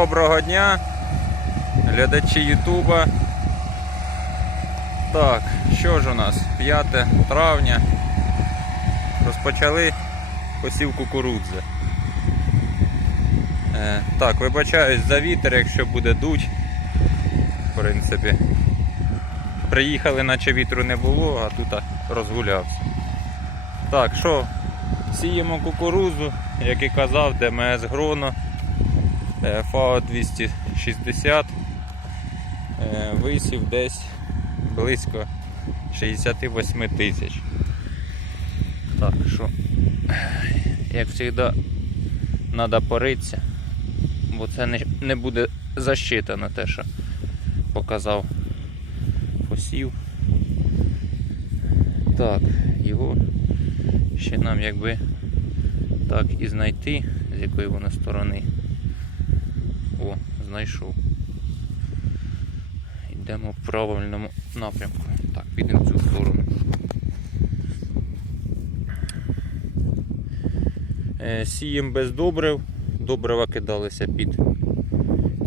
Доброго дня, глядачі Ютуба. Так, що ж у нас? 5 травня. Розпочали посів кукурудзи. Е, так, вибачаюсь за вітер, якщо буде дуть. В принципі. Приїхали, наче вітру не було, а тут розгулявся. Так, що? Сіємо кукурузу, як і казав, ДМС Гроно. Е, ФАО 260 Е, висів десь близько 68 тисяч. Так що, як завжди, треба поритися, бо це не, не буде засчитано те, що показав посів. Так, його ще нам якби так і знайти, з якої воно сторони. О, знайшов. Йдемо в правильному напрямку. Так, підемо в цю сторону. Сіємо Сієм без добрив. Добрива кидалися під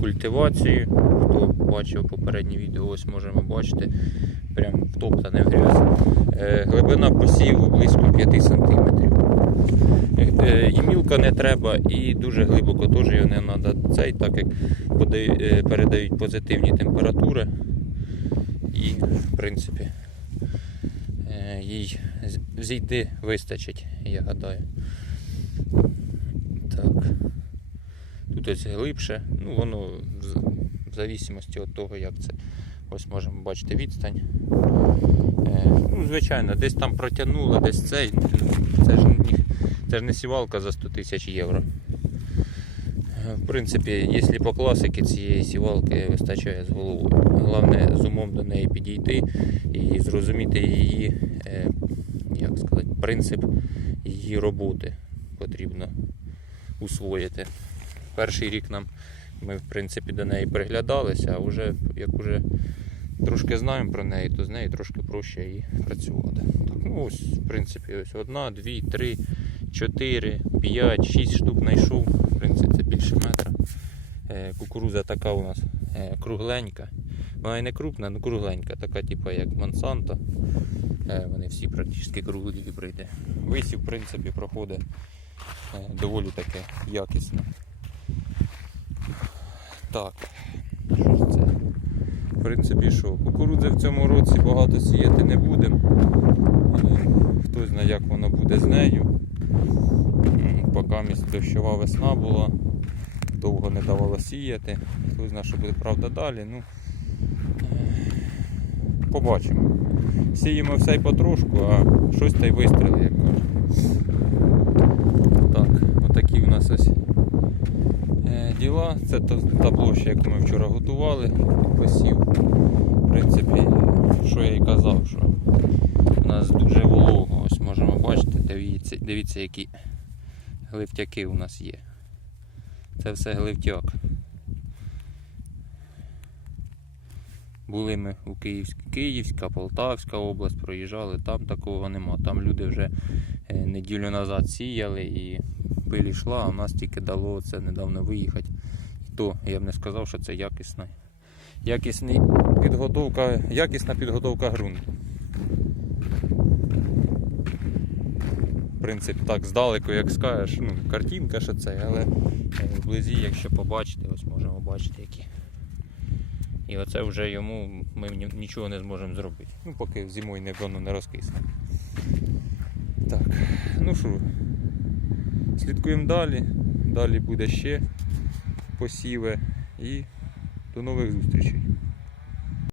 культивацію. Хто бачив попереднє відео, ось можемо бачити. Прям втоптане в грязь. Е, Глибина посіву близько 5 см. Е, І мілко не треба, і дуже глибоко теж його не треба. Цей, так як е, передають позитивні температури. І, в принципі, е, їй зійти вистачить, я гадаю. Тут ось глибше, ну воно зависимості від того, як це. Ось можемо бачити відстань. Е, ну, звичайно, десь там протягнуло, десь цей. Це ж це ж не сівалка за 100 тисяч євро. Е, В принципі, якщо по класиці цієї сівалки вистачає з головою. Головне з умом до неї підійти і зрозуміти її, е, як сказати, принцип її роботи потрібно усвоїти. Перший рік нам ми в принципі до неї приглядалися, а вже як уже трошки знаємо про неї, то з нею трошки проще і працювати. Так, ну ось, в принципі, ось одна, дві, три, чотири, п'ять, шість штук знайшов. В принципі, це більше метра. Е, Кукуруза така у нас е, кругленька. Вона і не крупна, але кругленька, така, типу, як Монсанто. Е, Вони всі практично круглі гібриди. Висів, в принципі, проходить доволі таке якісно. Так, що ж це? В принципі, що, кукурудзи в цьому році багато сіяти не будемо. Хто знає, як воно буде з нею. Поки місць дощова весна була, довго не давало сіяти. Хто знає, що буде правда далі. Ну, е, побачимо. Сіємо все й потрошку, а щось та й вистріли, як кажуть. Так, отакі у нас ось діла. Це та, площа, яку ми вчора готували, посів. В принципі, що я і казав, що у нас дуже волого. Ось можемо бачити, дивіться, дивіться, які гливтяки у нас є. Це все гливтяк. Були ми у Київськ... Київська, Полтавська область, проїжджали, там такого нема. Там люди вже е, неділю назад сіяли і пиль йшла, а у нас тільки дало це недавно виїхати. І то я б не сказав, що це якісна. Якісний підготовка, якісна підготовка ґрунту. В принципі, так здалеку, як скажеш, ну, картинка що це, але е, вблизі, якщо побачити, ось можемо бачити які. І оце вже йому ми нічого не зможемо зробити. Ну, поки зимою не воно не розкисне. Так, ну що, слідкуємо далі. Далі буде ще посіви і до нових зустрічей.